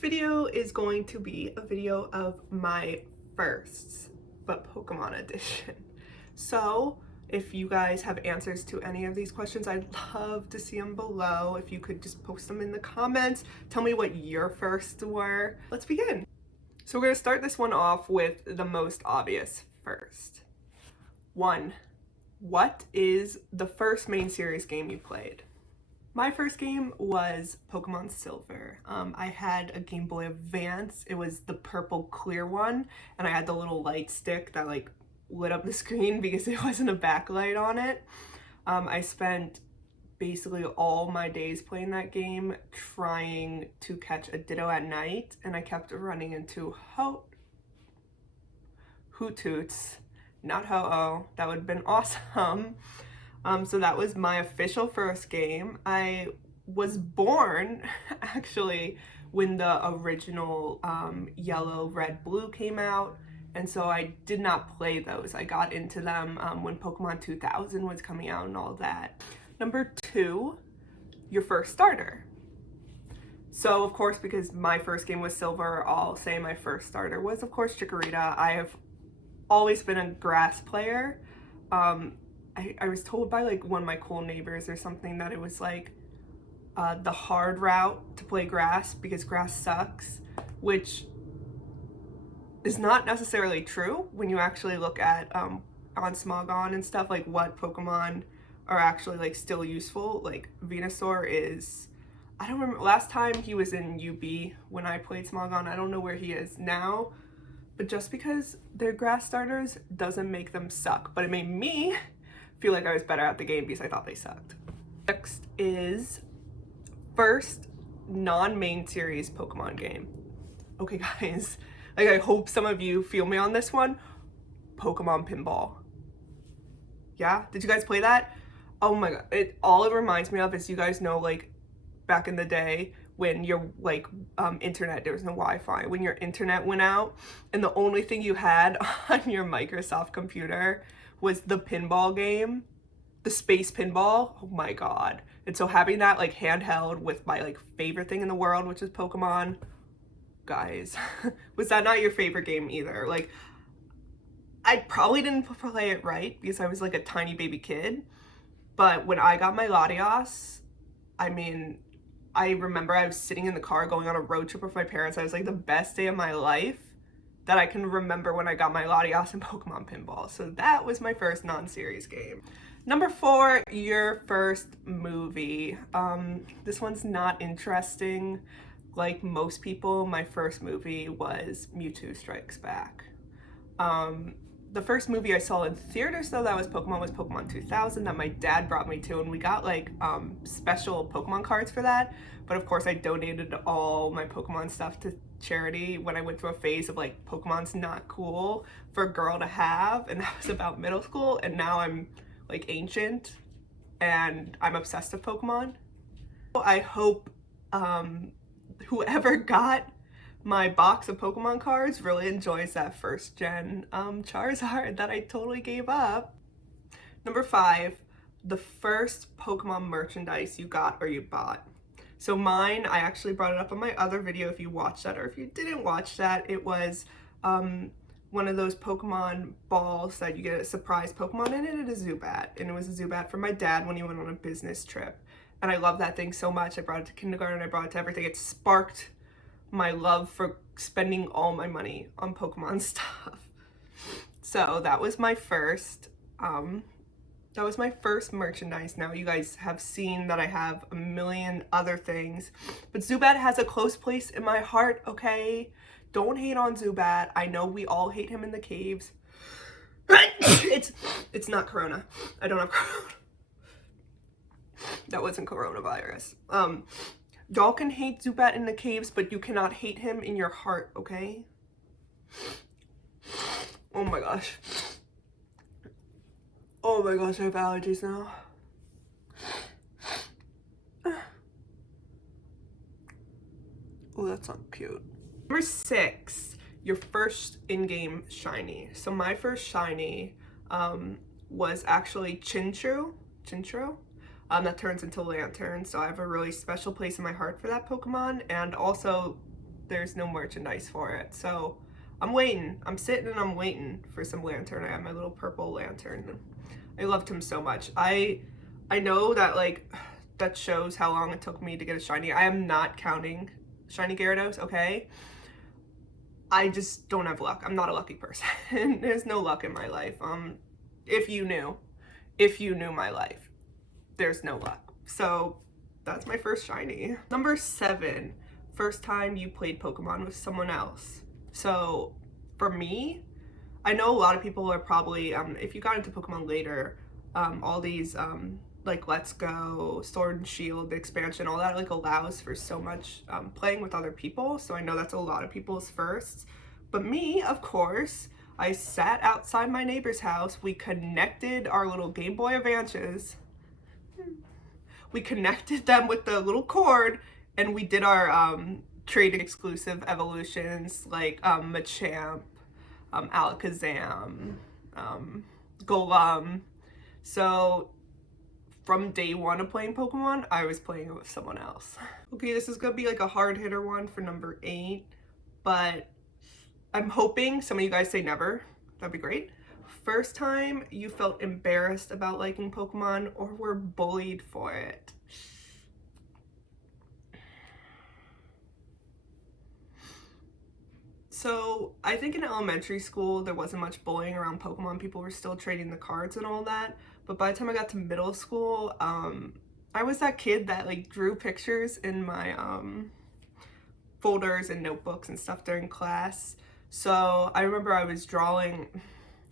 video is going to be a video of my firsts, but Pokemon edition. So if you guys have answers to any of these questions, I'd love to see them below. If you could just post them in the comments, tell me what your firsts were. Let's begin. So we're gonna start this one off with the most obvious first. 1. What is the first main series game you played? My first game was Pokemon Silver. I had a Game Boy Advance. It was the purple clear one, and I had the little light stick that like lit up the screen because there wasn't a backlight on it. I spent basically all my days playing that game trying to catch a Ditto at night, and I kept running into Hoothoots, not Ho-Oh. That would have been awesome. So that was my official first game. I was born actually when the original yellow, red, blue came out, and so I did not play those. I got into them when Pokemon 2000 was coming out and all that. Number 2, your first starter. So of course, because my first game was Silver, I'll say my first starter was of course Chikorita. I have always been a grass player. I was told by like one of my cool neighbors or something that it was like the hard route to play grass because grass sucks, which is not necessarily true when you actually look at on Smogon and stuff, like what Pokemon are actually like still useful. Like Venusaur is, I don't remember, last time he was in UB when I played Smogon. I don't know where he is now, but just because they're grass starters doesn't make them suck, but it made me feel like I was better at the game because I thought they sucked. Next is first non-main series Pokemon game. Okay guys, like I hope some of you feel me on this one. Pokemon Pinball. Yeah, did you guys play that? Oh my god, all it reminds me of is, you guys know, like back in the day when your like internet, there was no Wi-Fi, when your internet went out and the only thing you had on your Microsoft computer was the pinball game, the space pinball. Oh my god. And so having that like handheld with my like favorite thing in the world, which is Pokemon, guys, was that not your favorite game either? Like, I probably didn't play it right because I was like a tiny baby kid, but when I got my Latias, I mean, I remember I was sitting in the car going on a road trip with my parents. I was like the best day of my life that I can remember when I got my Latias and Pokemon Pinball. So that was my first non-series game. Number 4, your first movie. This one's not interesting. Like most people, my first movie was Mewtwo Strikes Back. The first movie I saw in theaters though that was Pokemon 2000 that my dad brought me to, and we got like special Pokemon cards for that. But of course I donated all my Pokemon stuff to charity when I went through a phase of like Pokemon's not cool for a girl to have, and that was about middle school, and now I'm like ancient and I'm obsessed with Pokemon. I hope whoever got my box of Pokemon cards really enjoys that first gen Charizard that I totally gave up. Number 5, the first Pokemon merchandise you got or you bought. So mine, I actually brought it up on my other video if you watched that, or if you didn't watch that, it was one of those Pokemon balls that you get a surprise Pokemon in it, and a Zubat. And it was a Zubat from my dad when he went on a business trip. And I love that thing so much. I brought it to kindergarten, I brought it to everything. It sparked my love for spending all my money on Pokemon stuff. So that was my first merchandise. Now you guys have seen that I have a million other things, but Zubat has a close place in my heart, okay? Don't hate on Zubat. I know we all hate him in the caves. It's not Corona. I don't have Corona. That wasn't coronavirus. Y'all can hate Zubat in the caves, but you cannot hate him in your heart, okay? Oh my gosh. Oh my gosh, I have allergies now. Oh, that's not cute. Number 6, your first in-game shiny. So my first shiny was actually Chinchou. That turns into Lantern, so I have a really special place in my heart for that Pokemon. And also there's no merchandise for it. So I'm waiting. I'm sitting and I'm waiting for some lantern. I have my little purple lantern. I loved him so much. I know that like that shows how long it took me to get a shiny. I am not counting shiny Gyarados, okay? I just don't have luck. I'm not a lucky person. There's no luck in my life. If you knew my life, there's no luck. So that's my first shiny. Number 7, first time you played Pokemon with someone else. So for me, I know a lot of people are probably, if you got into Pokemon later, all these, like Let's Go, Sword and Shield, the expansion, all that like allows for so much playing with other people. So I know that's a lot of people's firsts. But me, of course, I sat outside my neighbor's house. We connected our little Game Boy Advances. We connected them with the little cord, and we did our trade exclusive evolutions like Machamp, Alakazam, Golem. So from day one of playing Pokemon, I was playing it with someone else. Okay, this is gonna be like a hard hitter one for number 8, but I'm hoping some of you guys say never. That'd be great. First time you felt embarrassed about liking Pokemon or were bullied for it. So I think in elementary school there wasn't much bullying around Pokemon. People were still trading the cards and all that. But by the time I got to middle school, I was that kid that like drew pictures in my folders and notebooks and stuff during class. So I remember I was drawing,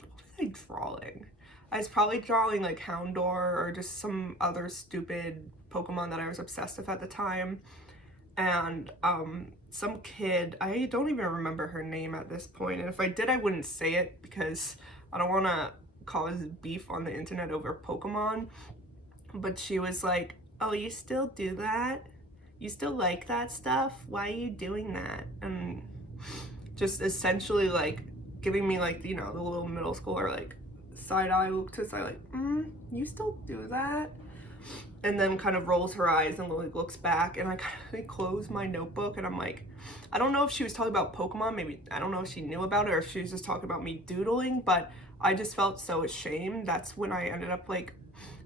what was I drawing? I was probably drawing like Houndour or just some other stupid Pokemon that I was obsessed with at the time. And some kid, I don't even remember her name at this point, and if I did I wouldn't say it because I don't want to cause beef on the internet over Pokemon, but she was like, oh, you still do that? You still like that stuff? Why are you doing that? And just essentially like giving me like, you know, the little middle schooler like side eye look to the side like, you still do that? And then kind of rolls her eyes and like looks back, and I kind of like close my notebook and I'm like, I don't know if she was talking about Pokemon, maybe, I don't know if she knew about it or if she was just talking about me doodling, but I just felt so ashamed. That's when I ended up like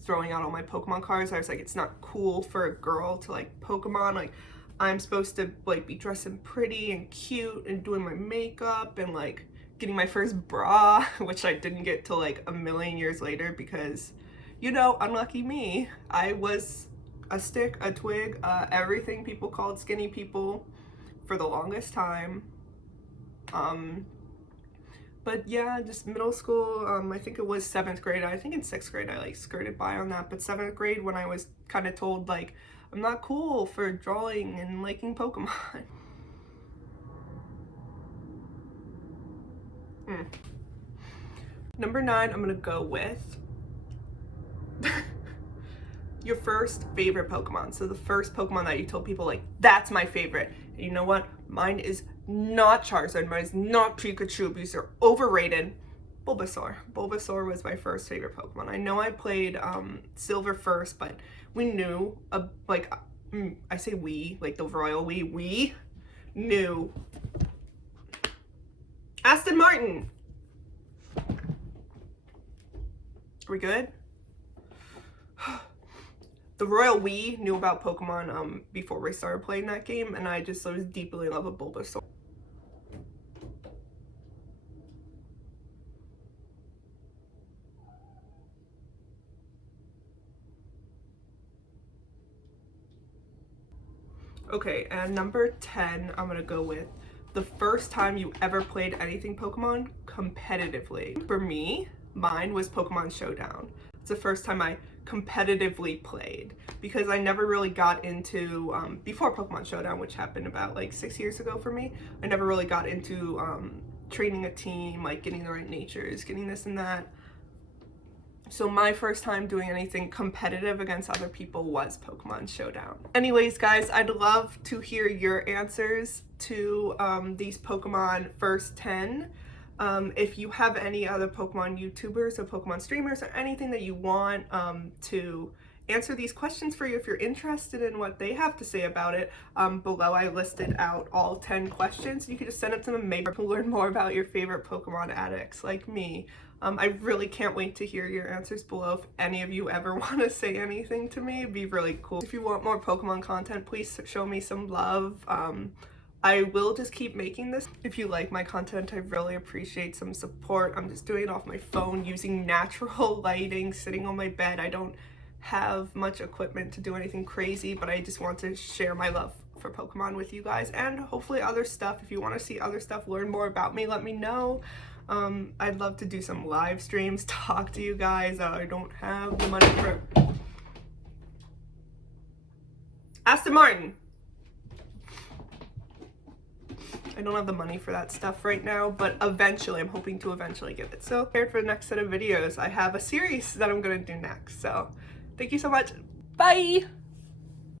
throwing out all my Pokemon cards. I was like, it's not cool for a girl to like Pokemon, like I'm supposed to like be dressing pretty and cute and doing my makeup and like getting my first bra, which I didn't get till like a million years later because, you know, unlucky me, I was a stick, a twig, everything people called skinny people for the longest time. But yeah, just middle school, I think it was 7th grade. I think in 6th grade I like skirted by on that, but 7th grade when I was kind of told like, I'm not cool for drawing and liking Pokemon. Number 9, I'm gonna go with your first favorite Pokemon. So the first Pokemon that you told people like, that's my favorite. And you know what? Mine is not Charizard. Mine is not Pikachu because they're overrated. Bulbasaur. Bulbasaur was my first favorite Pokemon. I know I played Silver first, but we knew, like, I say we, like the royal we knew Aston Martin. Are we good? The royal we knew about Pokemon before we started playing that game, and I was deeply in love with Bulbasaur. Okay, and number 10, I'm gonna go with the first time you ever played anything Pokemon competitively. For me, mine was Pokemon Showdown. It's the first time I competitively played because I never really got into, before Pokemon Showdown, which happened about like 6 years ago for me, I never really got into training a team, like getting the right natures, getting this and that. So my first time doing anything competitive against other people was Pokemon Showdown. Anyways, guys, I'd love to hear your answers to these Pokemon first 10. If you have any other Pokemon YouTubers or Pokemon streamers or anything that you want to answer these questions for you if you're interested in what they have to say about it. Below I listed out all 10 questions. You can just send it to them, maybe to learn more about your favorite Pokemon addicts like me. I really can't wait to hear your answers below. If any of you ever want to say anything to me, it'd be really cool. If you want more Pokemon content, please show me some love. I will just keep making this. If you like my content, I really appreciate some support. I'm just doing it off my phone using natural lighting, sitting on my bed. I don't have much equipment to do anything crazy, but I just want to share my love for Pokemon with you guys, and hopefully other stuff. If you want to see other stuff, learn more about me, let me know. I'd love to do some live streams, talk to you guys. I don't have the money for Aston Martin. I don't have the money for that stuff right now, but eventually, I'm hoping to eventually get it. So, prepared for the next set of videos. I have a series that I'm gonna do next. So, thank you so much. Bye!